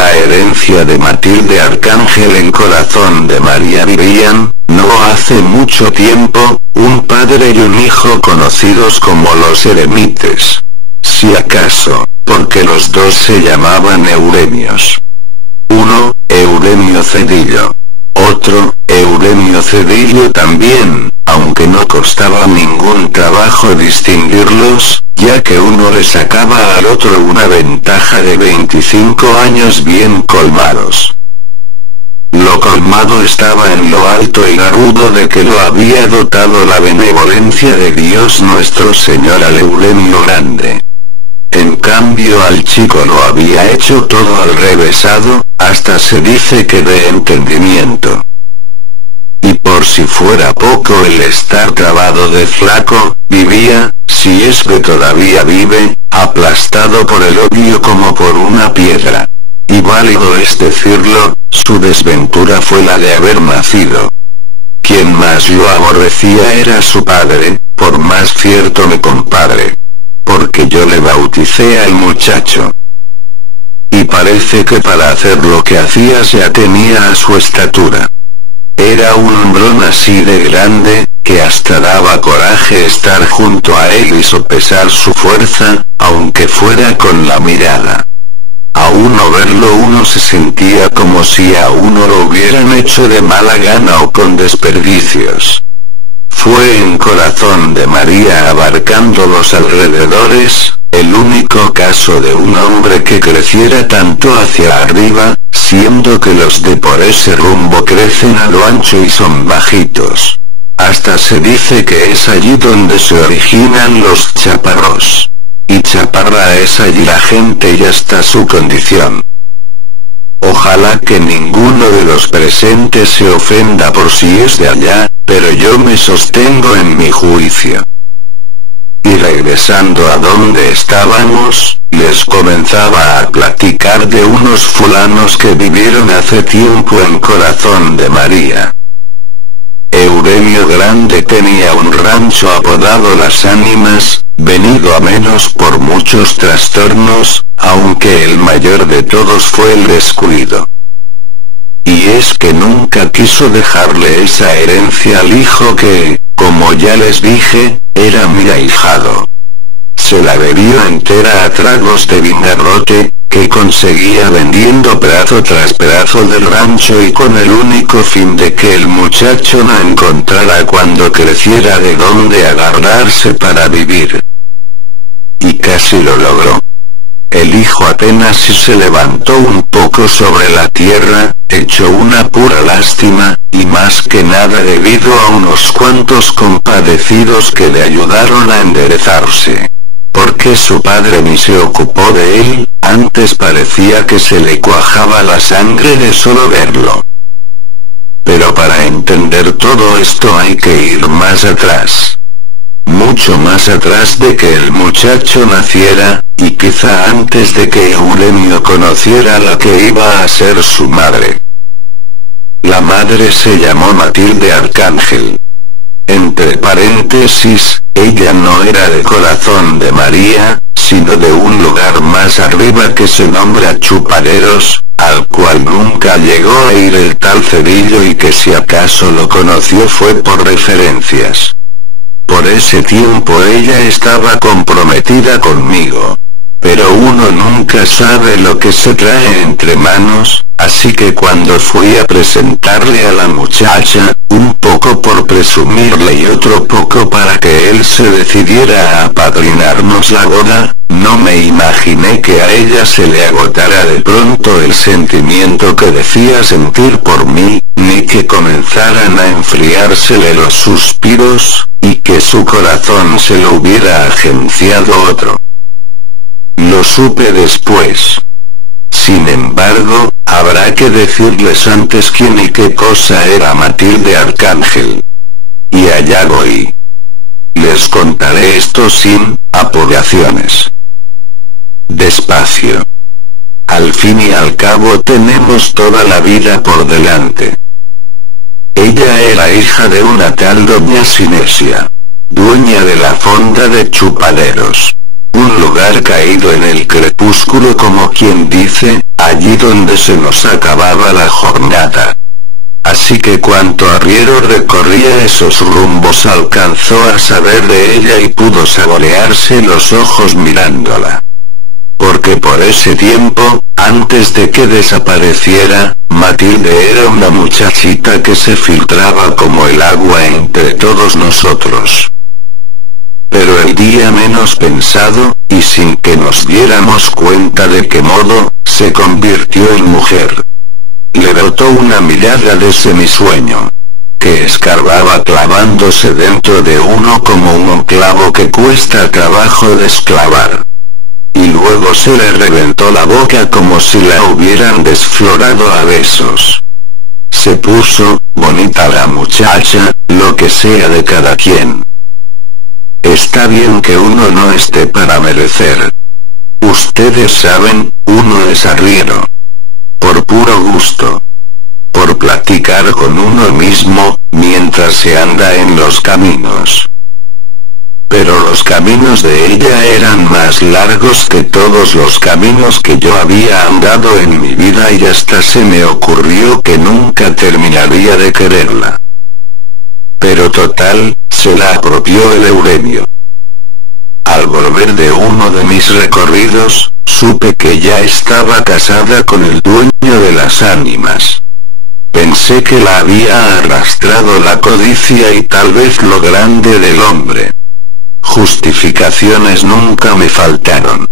la herencia de Matilde Arcángel en Corazón de María vivían, no hace mucho tiempo, un padre y un hijo conocidos como los eremites. Si acaso, porque los dos se llamaban Euremios. Uno, Euremio Cedillo. Otro, Euremio Cedillo también, aunque no costaba ningún trabajo distinguirlos, ya que uno le sacaba al otro una ventaja de 25 años bien colmados. Lo colmado estaba en lo alto y agudo de que lo había dotado la benevolencia de Dios nuestro Señor al Euremio grande. En cambio al chico lo había hecho todo al revésado, hasta se dice que de entendimiento. Y por si fuera poco el estar trabado de flaco, vivía, si es que todavía vive, aplastado por el odio como por una piedra. Y válido es decirlo, su desventura fue la de haber nacido. Quien más lo aborrecía era su padre, por más cierto mi compadre. Porque yo le bauticé al muchacho. Y parece que para hacer lo que hacía se atenía a su estatura. Era un hombrón así de grande, que hasta daba coraje estar junto a él y sopesar su fuerza, aunque fuera con la mirada. A uno verlo uno se sentía como si a uno lo hubieran hecho de mala gana o con desperdicios. Fue en Corazón de María abarcando los alrededores, el único caso de un hombre que creciera tanto hacia arriba, siendo que los de por ese rumbo crecen a lo ancho y son bajitos. Hasta se dice que es allí donde se originan los chaparros. Y chaparra es allí la gente y hasta su condición. Ojalá que ninguno de los presentes se ofenda por si es de allá, pero yo me sostengo en mi juicio. Y regresando a donde estábamos, les comenzaba a platicar de unos fulanos que vivieron hace tiempo en Corazón de María. Euremio Grande tenía un rancho apodado Las Ánimas, venido a menos por muchos trastornos, aunque el mayor de todos fue el descuido. Y es que nunca quiso dejarle esa herencia al hijo que, como ya les dije, era mi ahijado. Se la bebió entera a tragos de vinagrote, que conseguía vendiendo pedazo tras pedazo del rancho y con el único fin de que el muchacho no encontrara cuando creciera de dónde agarrarse para vivir. Y casi lo logró. El hijo apenas si se levantó un poco sobre la tierra, hecho una pura lástima, y más que nada debido a unos cuantos compadecidos que le ayudaron a enderezarse. Porque su padre ni se ocupó de él, antes parecía que se le cuajaba la sangre de solo verlo. Pero para entender todo esto hay que ir más atrás. Mucho más atrás de que el muchacho naciera, y quizá antes de que Euremio conociera a la que iba a ser su madre. La madre se llamó Matilde Arcángel. Entre paréntesis, ella no era de Corazón de María, sino de un lugar más arriba que se nombra Chupaderos, al cual nunca llegó a ir el tal Cedillo y que si acaso lo conoció fue por referencias. Por ese tiempo ella estaba comprometida conmigo. Pero uno nunca sabe lo que se trae entre manos, así que cuando fui a presentarle a la muchacha, un poco por presumirle y otro poco para que él se decidiera a apadrinarnos la boda, no me imaginé que a ella se le agotara de pronto el sentimiento que decía sentir por mí, ni que comenzaran a enfriársele los suspiros, y que su corazón se lo hubiera agenciado otro. Lo supe después. Sin embargo, habrá que decirles antes quién y qué cosa era Matilde Arcángel. Y allá voy. Les contaré esto sin apuraciones. Despacio. Al fin y al cabo tenemos toda la vida por delante. Ella era hija de una tal doña Sinesia, dueña de la fonda de Chupaderos. Un lugar caído en el crepúsculo como quien dice, allí donde se nos acababa la jornada. Así que cuanto arriero recorría esos rumbos alcanzó a saber de ella y pudo saborearse los ojos mirándola. Porque por ese tiempo, antes de que desapareciera, Matilde era una muchachita que se filtraba como el agua entre todos nosotros. Pero el día menos pensado, y sin que nos diéramos cuenta de qué modo, se convirtió en mujer. Le brotó una mirada de semisueño, que escarbaba clavándose dentro de uno como un clavo que cuesta trabajo desclavar. Y luego se le reventó la boca como si la hubieran desflorado a besos. Se puso bonita la muchacha, lo que sea de cada quien. Está bien que uno no esté para merecer. Ustedes saben, uno es arriero. Por puro gusto. Por platicar con uno mismo, mientras se anda en los caminos. Pero los caminos de ella eran más largos que todos los caminos que yo había andado en mi vida y hasta se me ocurrió que nunca terminaría de quererla. Pero total, se la apropió el Euremio. Al volver de uno de mis recorridos, supe que ya estaba casada con el dueño de las ánimas. Pensé que la había arrastrado la codicia y tal vez lo grande del hombre. Justificaciones nunca me faltaron.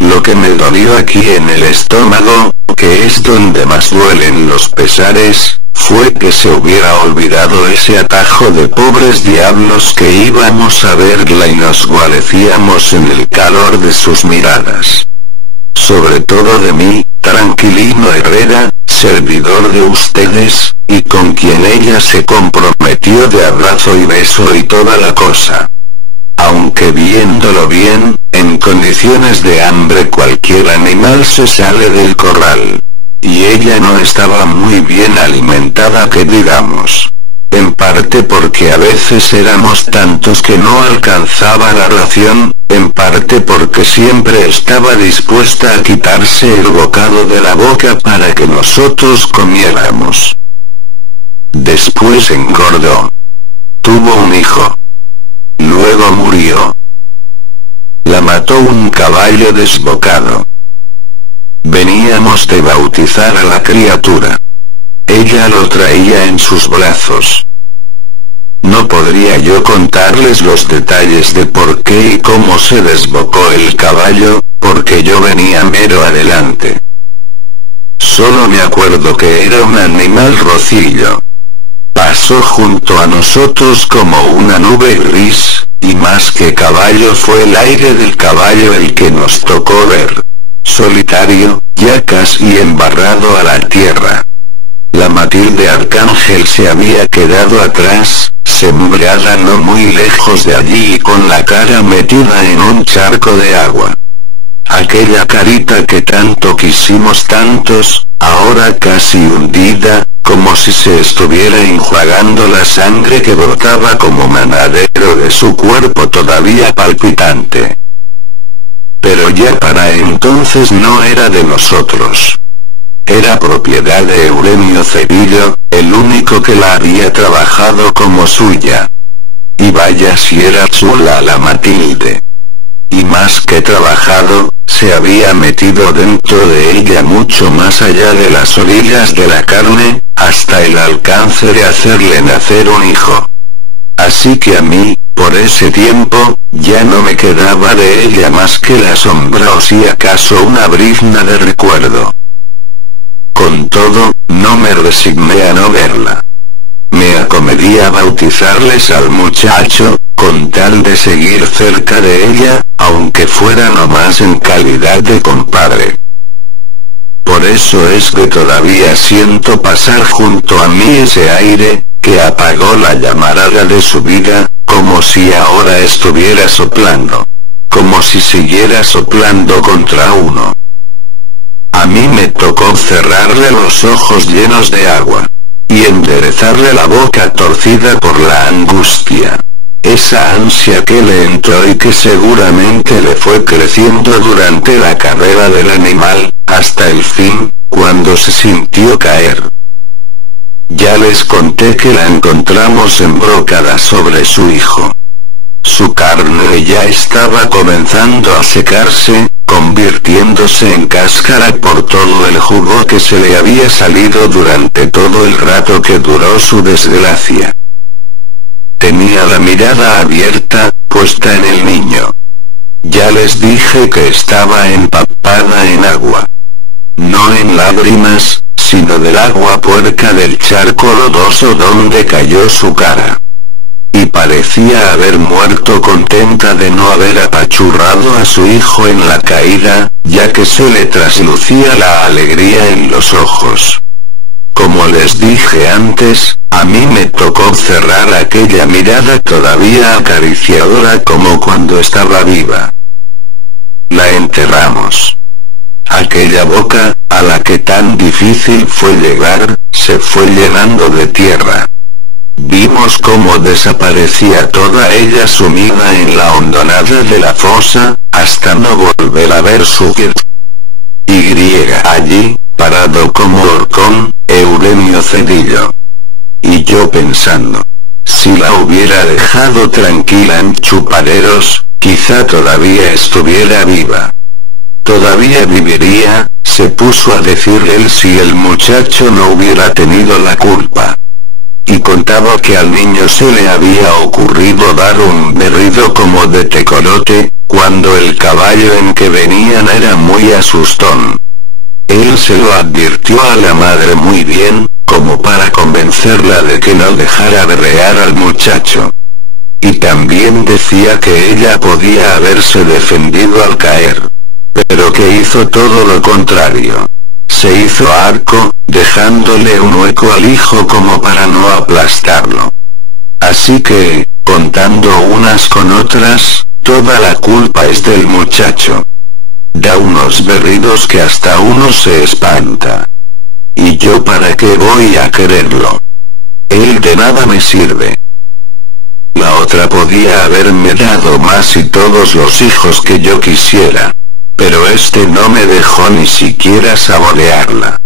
Lo que me dolió aquí en el estómago, que es donde más duelen los pesares, fue que se hubiera olvidado ese atajo de pobres diablos que íbamos a verla y nos guarecíamos en el calor de sus miradas. Sobre todo de mí, Tranquilino Herrera, servidor de ustedes, y con quien ella se comprometió de abrazo y beso y toda la cosa. Aunque viéndolo bien, en condiciones de hambre cualquier animal se sale del corral. Y ella no estaba muy bien alimentada que digamos. En parte porque a veces éramos tantos que no alcanzaba la ración, en parte porque siempre estaba dispuesta a quitarse el bocado de la boca para que nosotros comiéramos. Después engordó. Tuvo un hijo. Luego murió. La mató un caballo desbocado. Veníamos de bautizar a la criatura. Ella lo traía en sus brazos. No podría yo contarles los detalles de por qué y cómo se desbocó el caballo, porque yo venía mero adelante. Solo me acuerdo que era un animal rocillo. Pasó junto a nosotros como una nube gris, y más que caballo fue el aire del caballo el que nos tocó ver. Solitario, ya casi embarrado a la tierra. La Matilde Arcángel se había quedado atrás, sembrada no muy lejos de allí y con la cara metida en un charco de agua. Aquella carita que tanto quisimos tantos, ahora casi hundida, como si se estuviera enjuagando la sangre que brotaba como manadero de su cuerpo todavía palpitante. Pero ya para entonces no era de nosotros. Era propiedad de Euremio Cedillo, el único que la había trabajado como suya. Y vaya si era chula la Matilde. Y más que trabajado, se había metido dentro de ella mucho más allá de las orillas de la carne, hasta el alcance de hacerle nacer un hijo. Así que a mí, por ese tiempo, ya no me quedaba de ella más que la sombra o si acaso una brizna de recuerdo. Con todo, no me resigné a no verla. Me acomedí a bautizarles al muchacho, con tal de seguir cerca de ella, aunque fuera nomás en calidad de compadre. Por eso es que todavía siento pasar junto a mí ese aire, que apagó la llamarada de su vida, como si ahora estuviera soplando. Como si siguiera soplando contra uno. A mí me tocó cerrarle los ojos llenos de agua. Y enderezarle la boca torcida por la angustia. Esa ansia que le entró y que seguramente le fue creciendo durante la carrera del animal, hasta el fin, cuando se sintió caer. Ya les conté que la encontramos embrocada sobre su hijo. Su carne ya estaba comenzando a secarse, convirtiéndose en cáscara por todo el jugo que se le había salido durante todo el rato que duró su desgracia. Tenía la mirada abierta, puesta en el niño. Ya les dije que estaba empapada en agua. No en lágrimas, sino del agua puerca del charco lodoso donde cayó su cara. Y parecía haber muerto contenta de no haber apachurrado a su hijo en la caída, ya que se le traslucía la alegría en los ojos. Como les dije antes, a mí me tocó cerrar aquella mirada todavía acariciadora como cuando estaba viva. La enterramos. Aquella boca, a la que tan difícil fue llegar, se fue llenando de tierra. Vimos cómo desaparecía toda ella sumida en la hondonada de la fosa, hasta no volver a ver su allí, parado como horcón, Eugenio Cedillo. Y yo pensando, si la hubiera dejado tranquila en Chupaderos, quizá todavía estuviera viva. Todavía viviría, se puso a decir él si el muchacho no hubiera tenido la culpa. Y contaba que al niño se le había ocurrido dar un berrido como de tecolote, cuando el caballo en que venían era muy asustón. Él se lo advirtió a la madre muy bien, como para convencerla de que no dejara berrear al muchacho. Y también decía que ella podía haberse defendido al caer. Pero que hizo todo lo contrario. Se hizo arco, dejándole un hueco al hijo como para no aplastarlo. Así que, contando unas con otras, toda la culpa es del muchacho. Da unos berridos que hasta uno se espanta. ¿Y yo para qué voy a quererlo? Él de nada me sirve. La otra podía haberme dado más y todos los hijos que yo quisiera. Pero este no me dejó ni siquiera saborearla.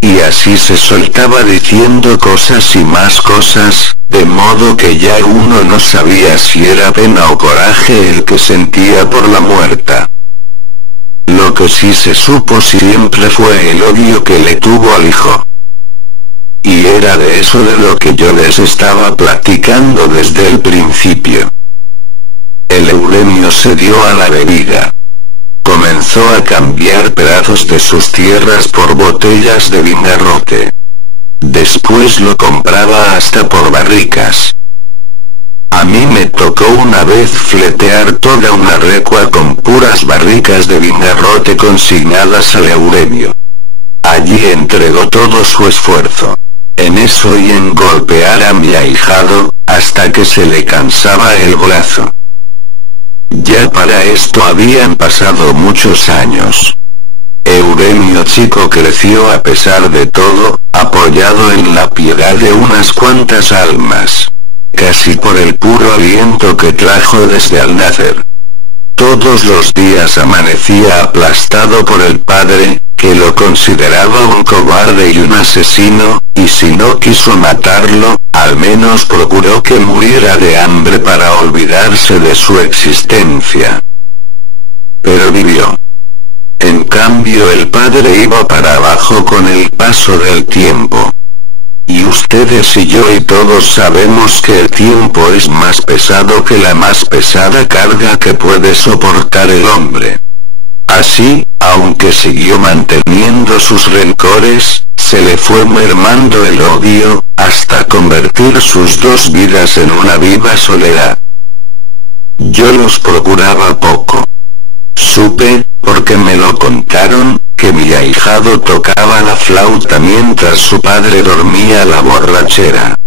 Y así se soltaba diciendo cosas y más cosas, de modo que ya uno no sabía si era pena o coraje el que sentía por la muerta. Lo que sí se supo siempre fue el odio que le tuvo al hijo. Y era de eso de lo que yo les estaba platicando desde el principio. El Eugenio se dio a la bebida. Comenzó a cambiar pedazos de sus tierras por botellas de vinagrote. Después lo compraba hasta por barricas. A mí me tocó una vez fletear toda una recua con puras barricas de vinagrote consignadas al Eugenio. Allí entregó todo su esfuerzo. En eso y en golpear a mi ahijado, hasta que se le cansaba el brazo. Ya para esto habían pasado muchos años. Eugenio chico creció a pesar de todo, apoyado en la piedad de unas cuantas almas. Casi por el puro aliento que trajo desde al nacer. Todos los días amanecía aplastado por el padre, que lo consideraba un cobarde y un asesino, y si no quiso matarlo, al menos procuró que muriera de hambre para olvidarse de su existencia. Pero vivió. En cambio el padre iba para abajo con el paso del tiempo. Y ustedes y yo y todos sabemos que el tiempo es más pesado que la más pesada carga que puede soportar el hombre. Así, aunque siguió manteniendo sus rencores, se le fue mermando el odio, hasta convertir sus dos vidas en una viva soledad. Yo los procuraba poco. Supe, porque me lo contaron, que mi ahijado tocaba la flauta mientras su padre dormía la borrachera.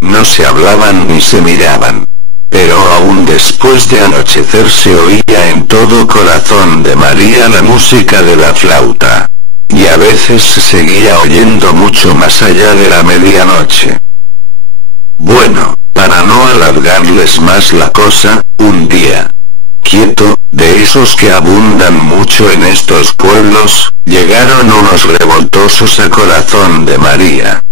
No se hablaban ni se miraban. Pero aún después de anochecer se oía en todo corazón de María la música de la flauta. Y a veces se seguía oyendo mucho más allá de la medianoche. Bueno, para no alargarles más la cosa, un día, quieto, de esos que abundan mucho en estos pueblos, llegaron unos revoltosos a Corazón de María.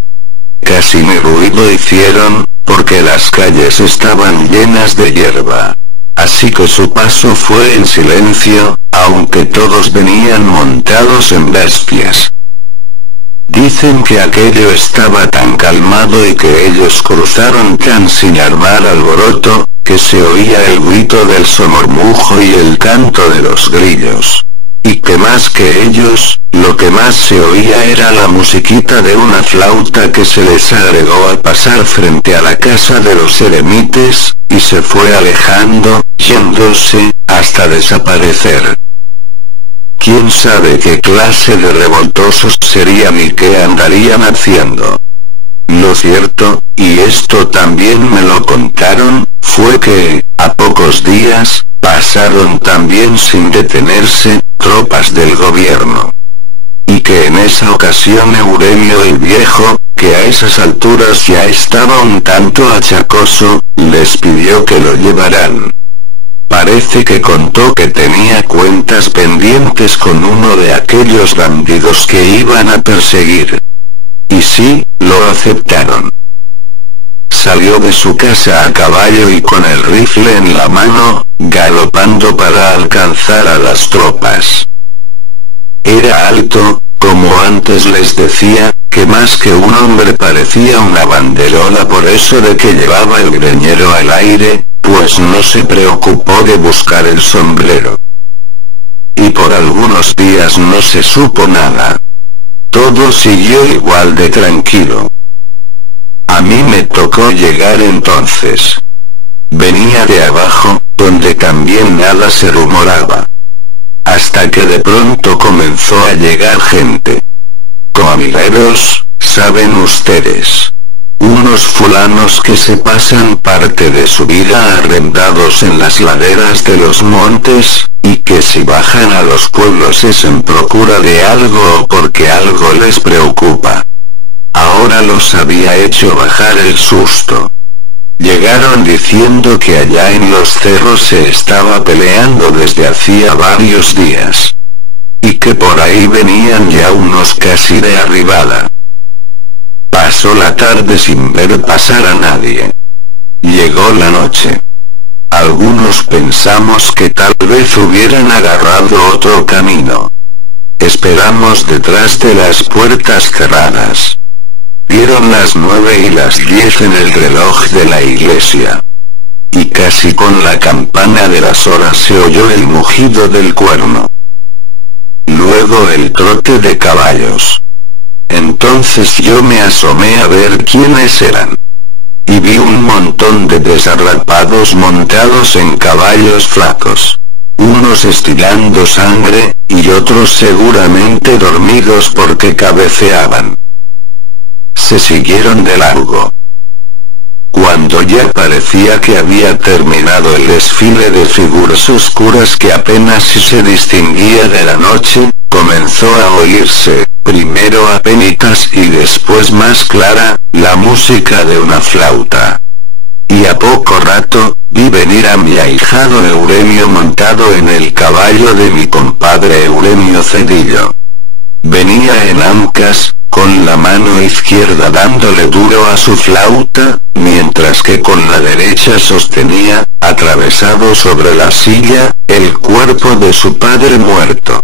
Casi ni ruido hicieron, porque las calles estaban llenas de hierba. Así que su paso fue en silencio, aunque todos venían montados en bestias. Dicen que aquello estaba tan calmado y que ellos cruzaron tan sin armar alboroto, que se oía el grito del somormujo y el canto de los grillos. Y que más que ellos, lo que más se oía era la musiquita de una flauta que se les agregó al pasar frente a la casa de los eremites, y se fue alejando, yéndose, hasta desaparecer. ¿Quién sabe qué clase de revoltosos serían y qué andarían haciendo? Lo cierto, y esto también me lo contaron, fue que, a pocos días, pasaron también sin detenerse, tropas del gobierno. Y que en esa ocasión Euremio el Viejo, que a esas alturas ya estaba un tanto achacoso, les pidió que lo llevaran. Parece que contó que tenía cuentas pendientes con uno de aquellos bandidos que iban a perseguir. Y sí, lo aceptaron. Salió de su casa a caballo y con el rifle en la mano, galopando para alcanzar a las tropas. Era alto, como antes les decía, que más que un hombre parecía una banderola por eso de que llevaba el greñero al aire, pues no se preocupó de buscar el sombrero. Y por algunos días no se supo nada. Todo siguió igual de tranquilo. A mí me tocó llegar entonces. Venía de abajo, donde también nada se rumoraba. Hasta que de pronto comenzó a llegar gente. Coamileros, saben ustedes. Unos fulanos que se pasan parte de su vida arrendados en las laderas de los montes, y que si bajan a los pueblos es en procura de algo o porque algo les preocupa. Ahora los había hecho bajar el susto. Llegaron diciendo que allá en los cerros se estaba peleando desde hacía varios días. Y que por ahí venían ya unos casi de arribada. Pasó la tarde sin ver pasar a nadie. Llegó la noche. Algunos pensamos que tal vez hubieran agarrado otro camino. Esperamos detrás de las puertas cerradas. Dieron las 9 y las 10 en el reloj de la iglesia. Y casi con la campana de las horas se oyó el mugido del cuerno. Luego el trote de caballos. Entonces yo me asomé a ver quiénes eran. Y vi un montón de desarrapados montados en caballos flacos. Unos estilando sangre, y otros seguramente dormidos porque cabeceaban. Se siguieron de largo. Cuando ya parecía que había terminado el desfile de figuras oscuras que apenas si se distinguía de la noche, comenzó a oírse, primero apenitas y después más clara, la música de una flauta. Y a poco rato, vi venir a mi ahijado Euremio montado en el caballo de mi compadre Euremio Cedillo. Venía en ancas, con la mano izquierda dándole duro a su flauta, mientras que con la derecha sostenía, atravesado sobre la silla, el cuerpo de su padre muerto.